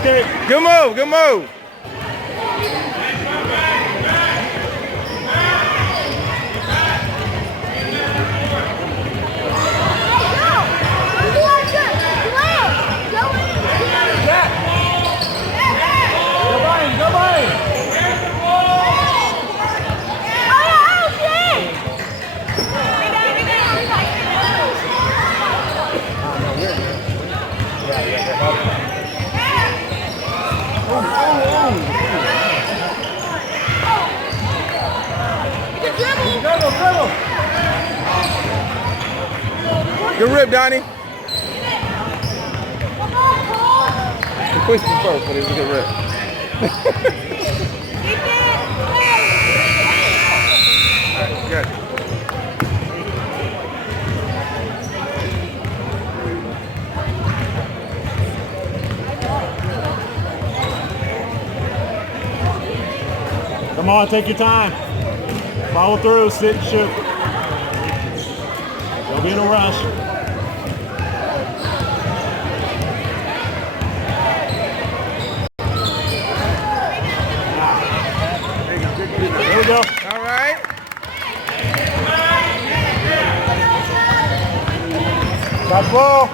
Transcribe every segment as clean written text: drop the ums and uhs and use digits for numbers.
Okay. Good move, good move. Good rip, Donnie. He pushed him first, but it was a good rip. All right, good. Come on, take your time. Follow through, sit and shoot. Don't be in a rush. There we go. All right. Got the ball.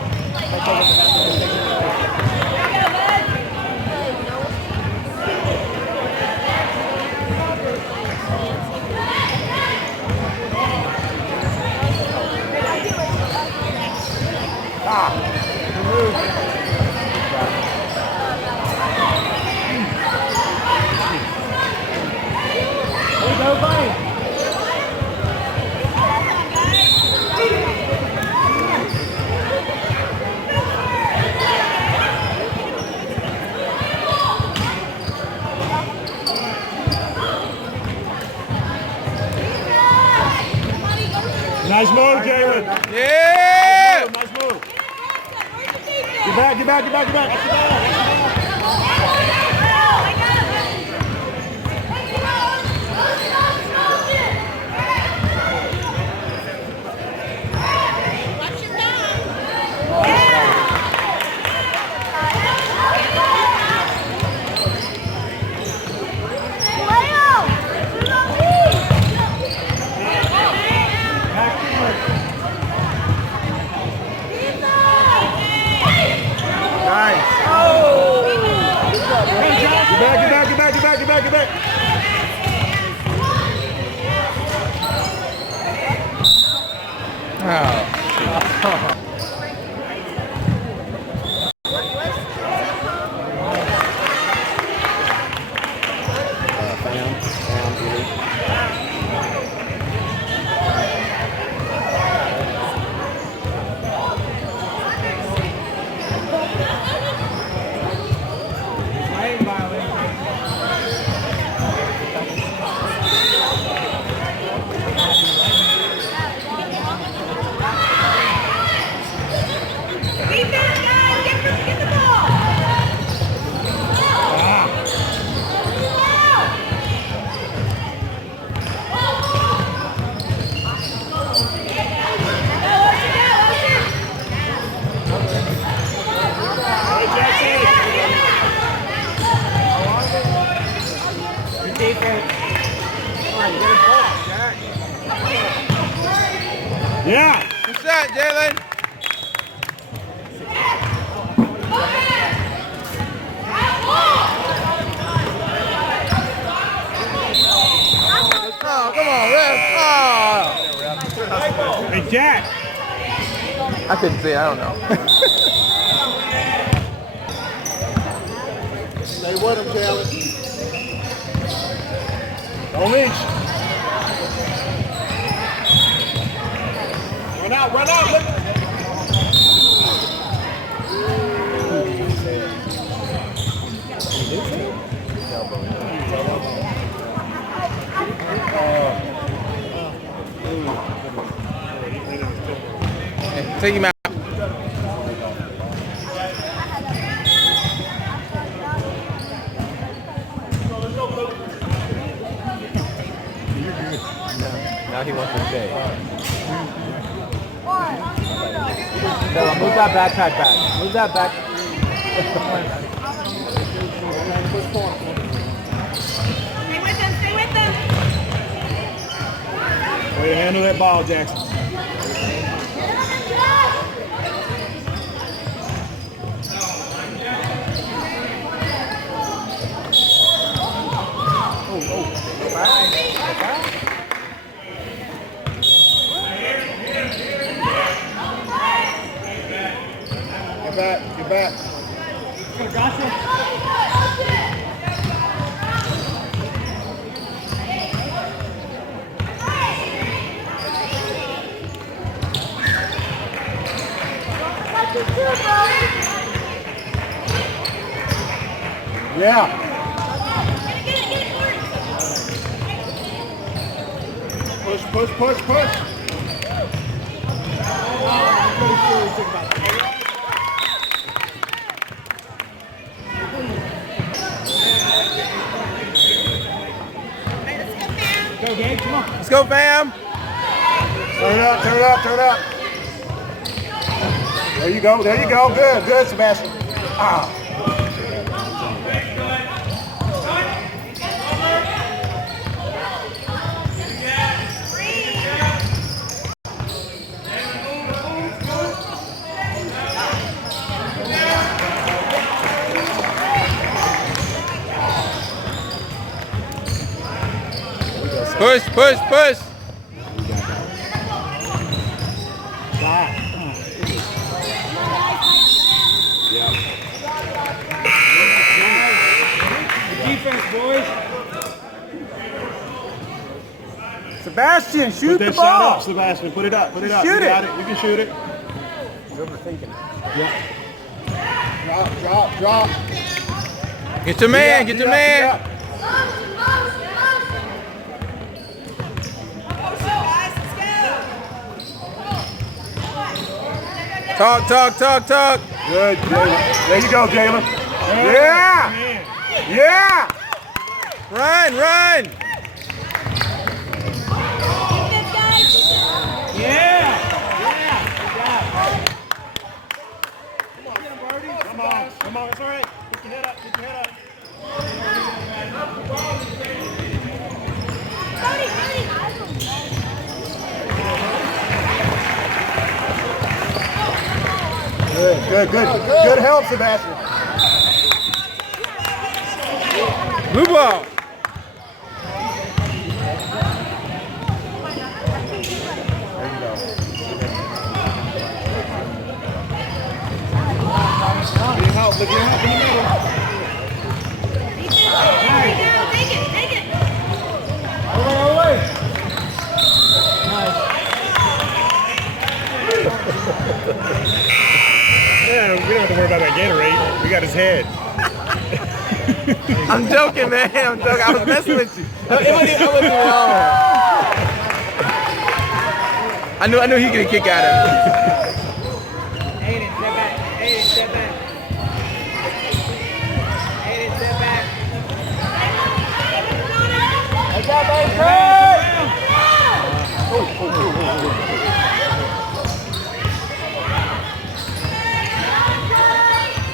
Nice move, Jalen. Yeah. Nice move. Get back, get back, get back, get back. Nice. Get back, get back, get back, get back, get back, get back. Oh. Yeah. Good shot, Jalen. Oh, come on, ref. Oh. Hey, Jack. I couldn't see, I don't know. Stay with him, Jalen. Don't reach. Run out, run out. Take him out. Now he wants to stay. Bella, move that backpack back. Move that back. Way to handle that ball, Jackson. Get back. Yeah. Push. Go, Gabe, come on. Let's go, fam. Turn it up. There you go. Good, Sebastian. Ah. Push. Defense, boys. Sebastian, shoot Put the that shot ball. up, Sebastian. Put it up. Shoot You got it. You can shoot it. Overthinking. Yeah. Drop. Get your man. Get your man. Talk. Good, Jalen. There you go, Jalen. Yeah. Run. Yeah. Come on. It's all right. Put your head up. Good help, Sebastian. Blue ball. Look at help in the middle. Take it. Away. Yeah, we don't have to worry about that Gatorade. We got his head. I'm joking, man. I was messing with you. I wasn't wrong. I knew he could get a kick out of it. Aiden, step back.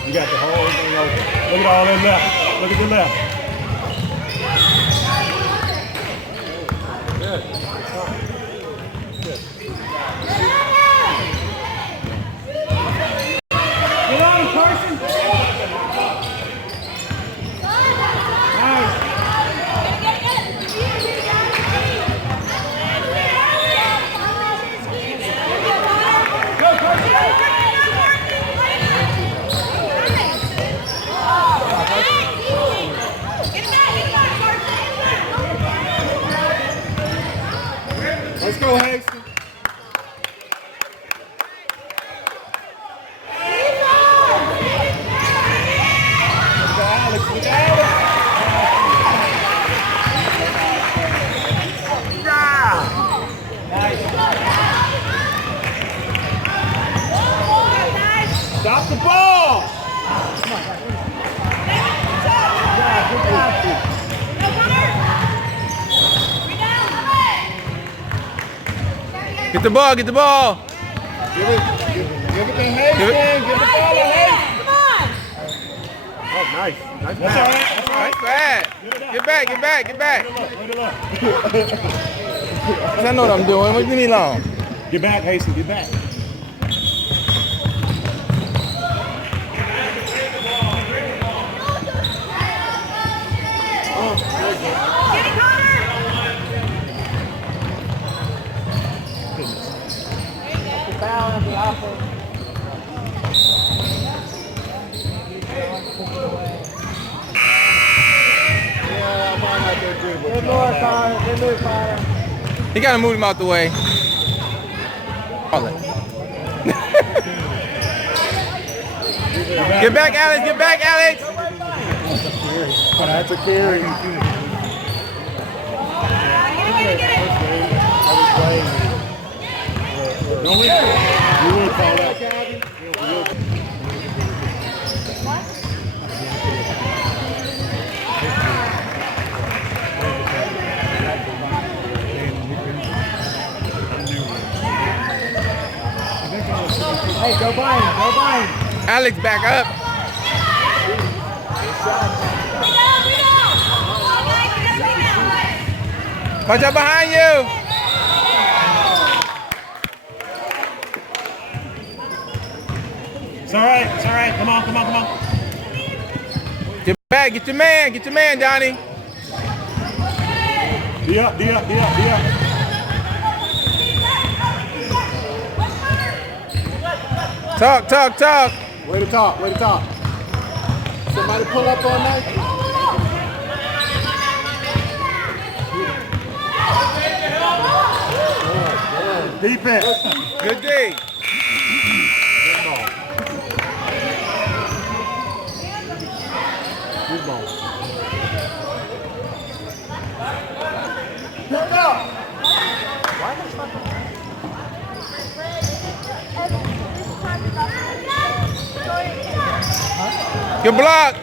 You got the whole thing open. Look at all that left. Look at the left. Get on, Carson. Let's go, Hastings. Stop the ball! Get the ball. Give it to Hastings. Give the ball to Hastings. Come on. Oh, nice. Nice That's all right. Get back. Way to look. I know what I'm doing. What do you mean long? Get back, Hasty. Get back. Get it, Connor. Good Lord, Connor. Good Lord, Connor. He gotta move him out the way. Get back, Alex. Get back, Alex. That's a carry. Get it. Don't we? You would call that. Hey, go bind. Go bind. Alex, back up. Watch out behind you. It's all right. It's all right. Come on. Come on. Come on. Get back. Get your man. Get your man, Johnny. D up. D up. D up. D up. Talk, talk, talk. Way to talk. Way to talk. Somebody pull up on that. Defense. Good day. Good ball. Good ball. Pick up. Good block.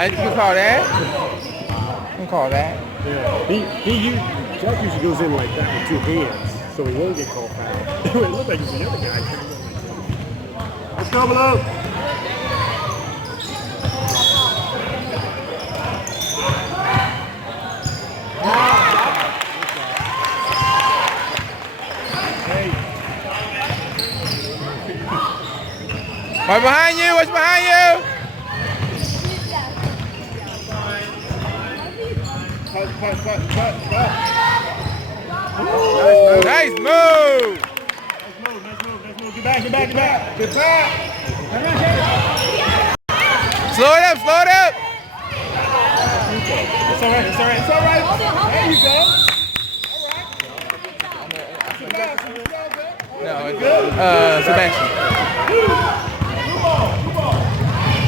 You can call that. You can call that. Yeah. Jack usually goes in like that with two hands, so he won't get called foul. It looks like it's the other guy. Let's go, below. Right behind you. What's behind you? Cut. Nice move. Nice move. Get back. Slow it up. It's all right. There you go. No, it's Sebastian.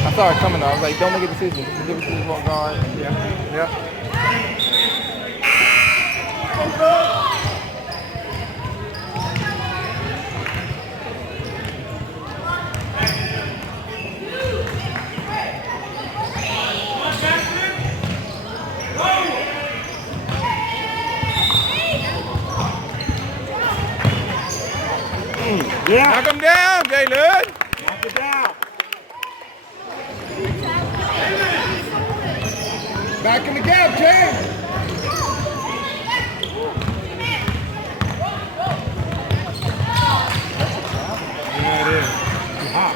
I saw it coming though. I was like, don't make a decision. Just give it to the ball guard. Yeah. Yeah. Knock him down, Jalen. Knock it down. Back in the gap, Jay. Yeah, it is. Hot.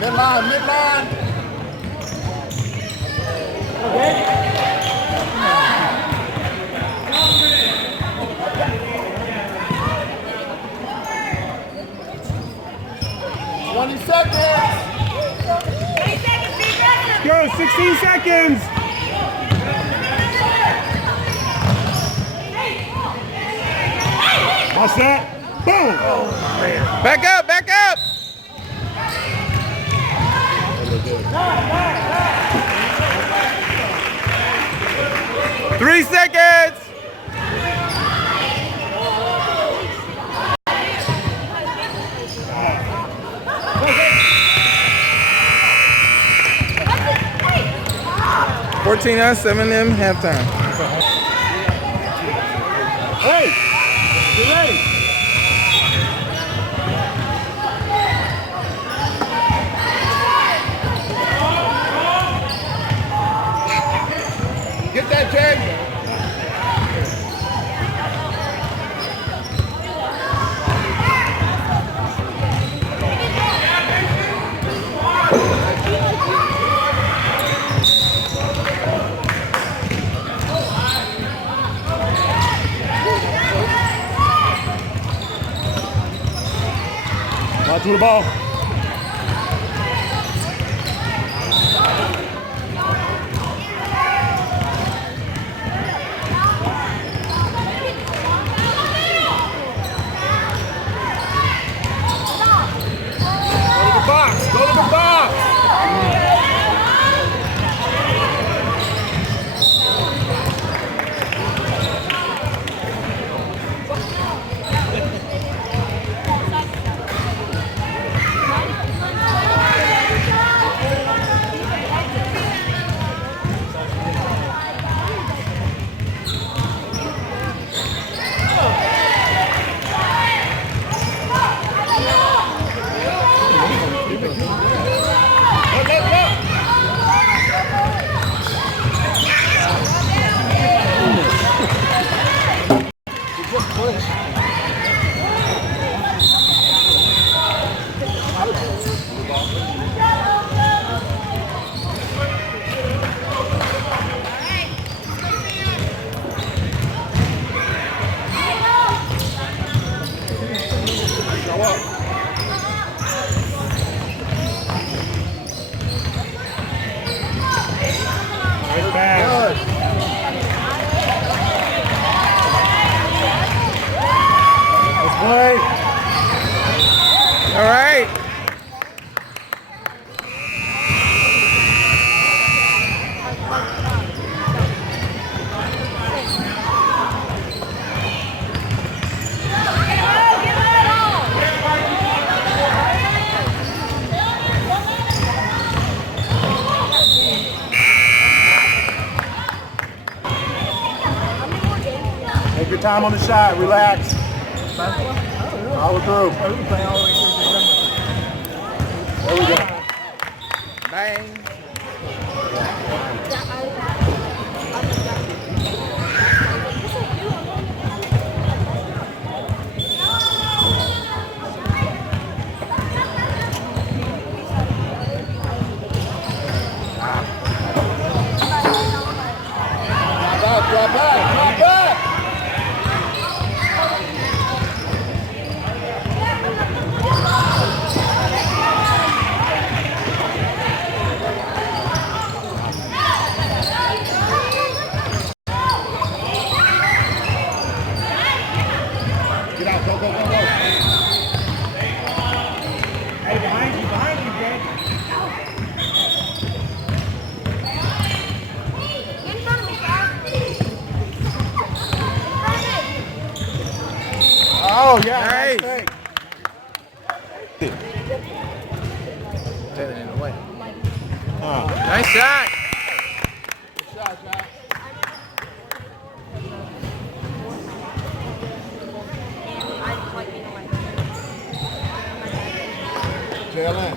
Midline. Okay. Go, 16 seconds. Watch that. Boom. Back up. 3 seconds. $14-7 halftime. Hey, you ready? Get that, Jay. Watch with the ball. Go to the box. Go to the box. Nice pass. Let's play. All right. Take your time on the shot. Relax. Follow through. There we go. Bang. Drop back. Get out, go. Hey, behind you, Jay. In front of me, guys. Oh, yeah. Nice. Nice. Taylor in the way. Oh. Nice shot. Taylor.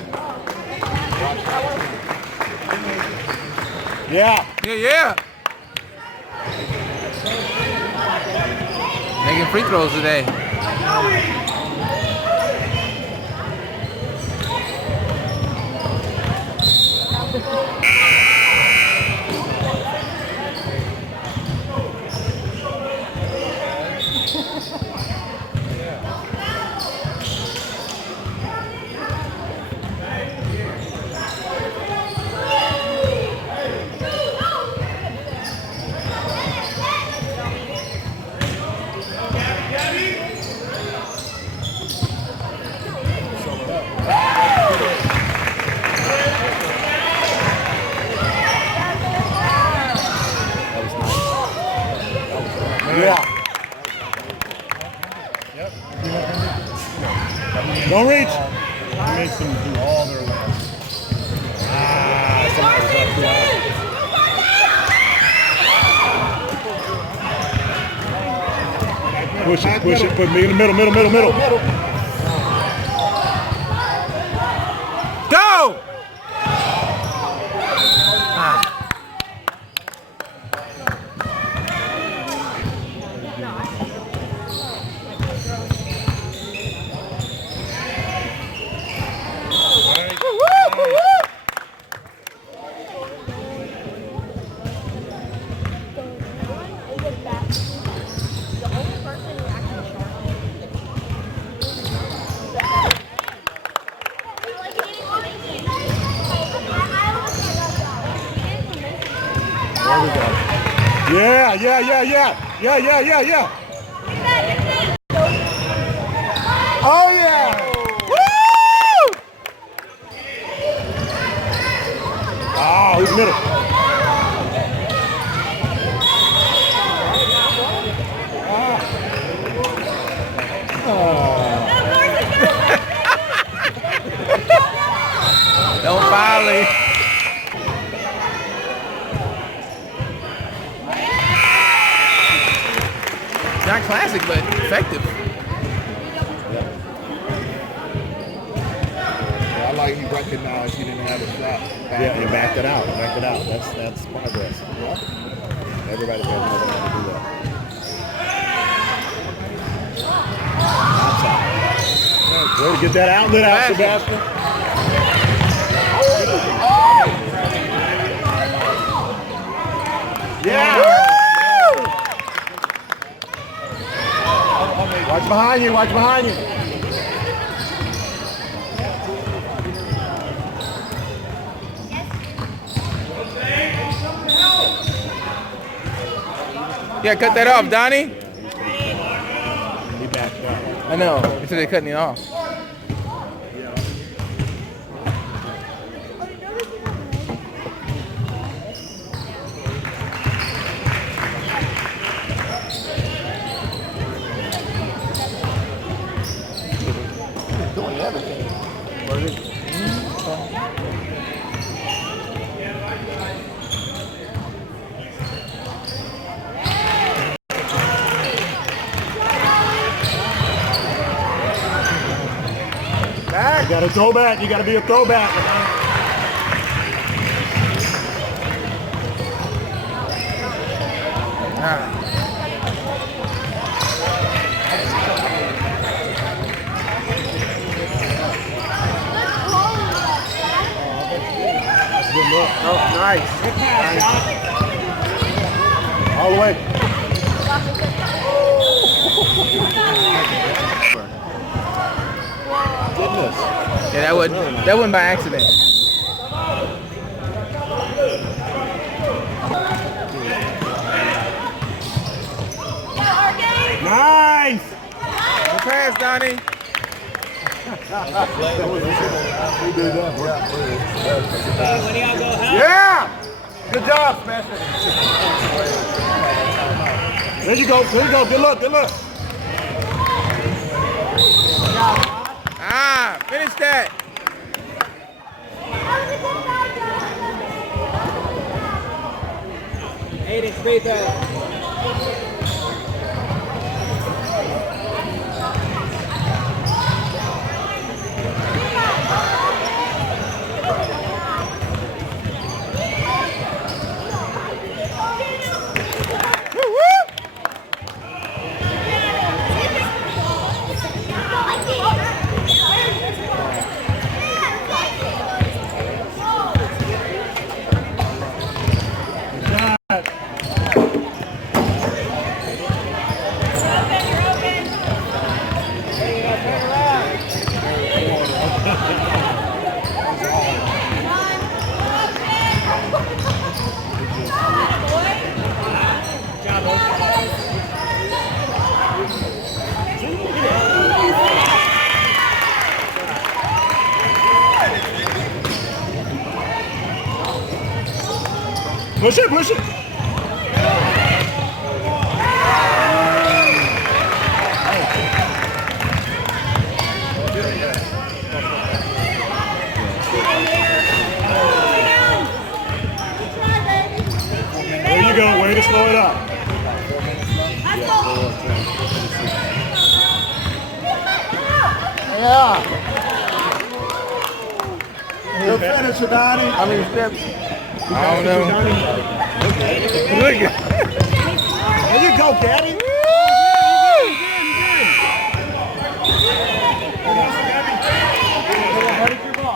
Yeah. Yeah. Making free throws today. Yeah. Yep. Don't reach. It makes them do all their work. Somebody's up too high. Push it. Put me in the middle. Go! There we go. Yeah. Oh yeah. Woo! Oh, who's middle? Don't violate. Not classic, but effective. I like he recognized he didn't have a shot. Yeah, and backed it out. That's progress. Everybody's got to know how to do that. Outside. Way to get that outlet out, Sebastian. Yeah. Watch behind you. Yeah, cut that off, Donnie. He backed up. I know. They said they're cutting it off. You got to throw back. You got to be a throwback. Good look. Oh, nice. All the way. Goodness. Yeah, that wasn't by accident. Nice. Good pass, Donnie. Yeah. Good job, Spencer. There you go. Good look. Finish that. Aiden, straight back. Push it. There you go. Way to slow it up. Let's go. Yeah. Good finish, Donnie. How many steps? I don't know. Look at there you go, Gabby.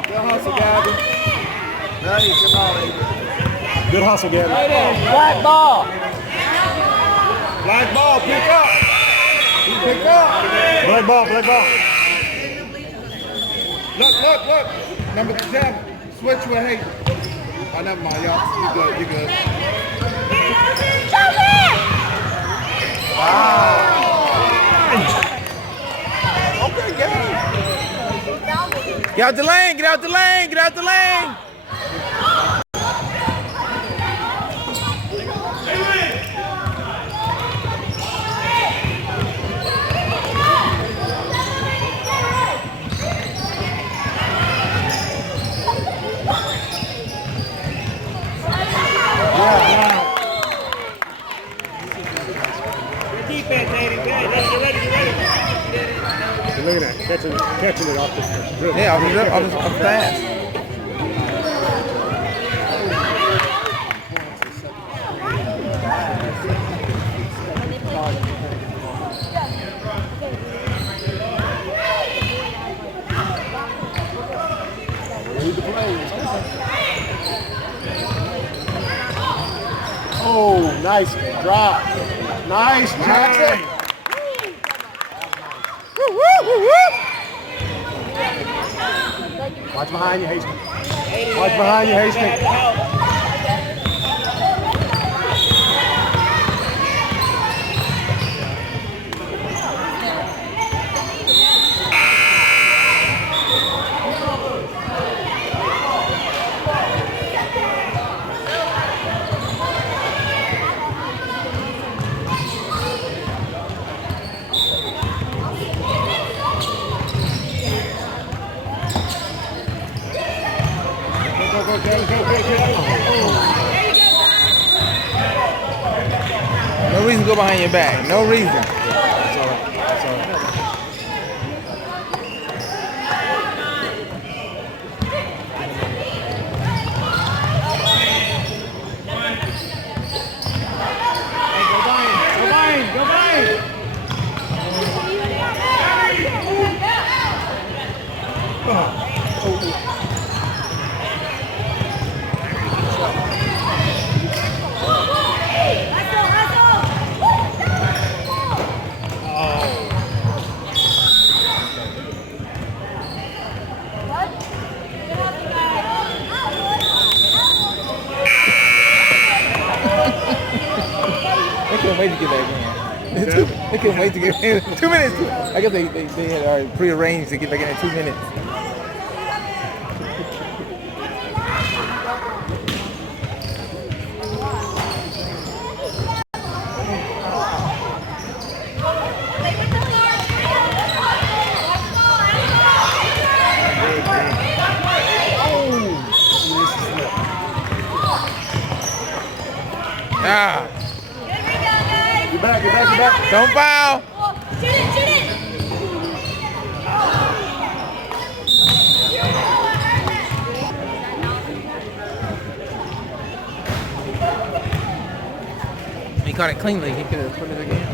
Good hustle, Gabby. Nice, good ball, baby. Good hustle, Gabby. Black ball. Black ball, pick up. Pick up. Black ball, black ball. Look. Number 10. Switch with Hayden. Oh, never mind, y'all. You good. Okay, get out. Get out the lane, get out the lane, get out the lane. Defense, Aiden. Get ready. Look at that, catching it off the dribble. Yeah, off the pass. Oh, nice drop. Nice, Jackson. Watch behind you, Hastings. Watch behind you, Hastings. No reason to go behind your back. No reason. That's all right. That's all right. Go Brian. They couldn't wait to get back in. They couldn't wait to get in. 2 minutes. I guess they had already prearranged to get back in 2 minutes. Ah, Get back. don't foul. Shoot it! He caught it cleanly. He could have put it again.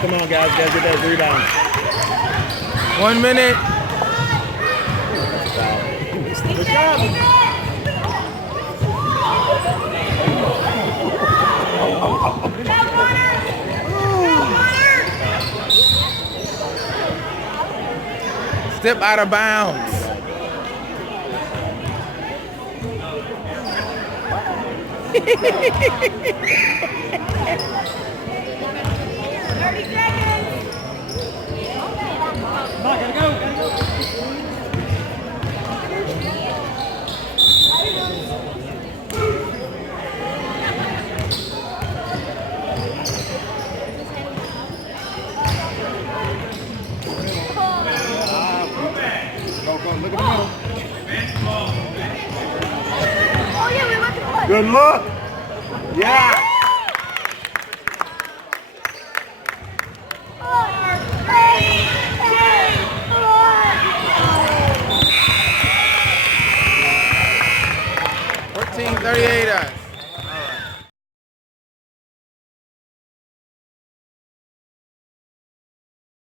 Come on, guys. Gotta get that rebound. 1 minute. Good job. Step out of bounds. Good look. Yeah.